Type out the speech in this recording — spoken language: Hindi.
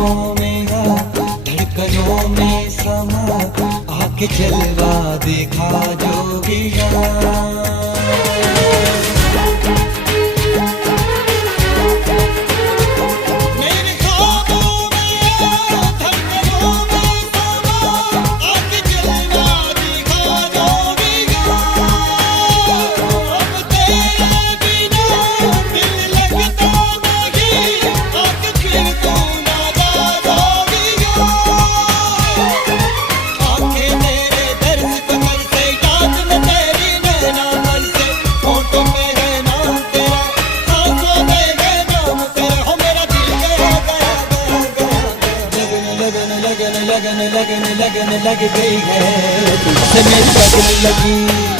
आँखों में धड़कनों में समा आके जलवा दिखा जोगिया। लगन लग गई है तुझसे मेरी लगन लगी।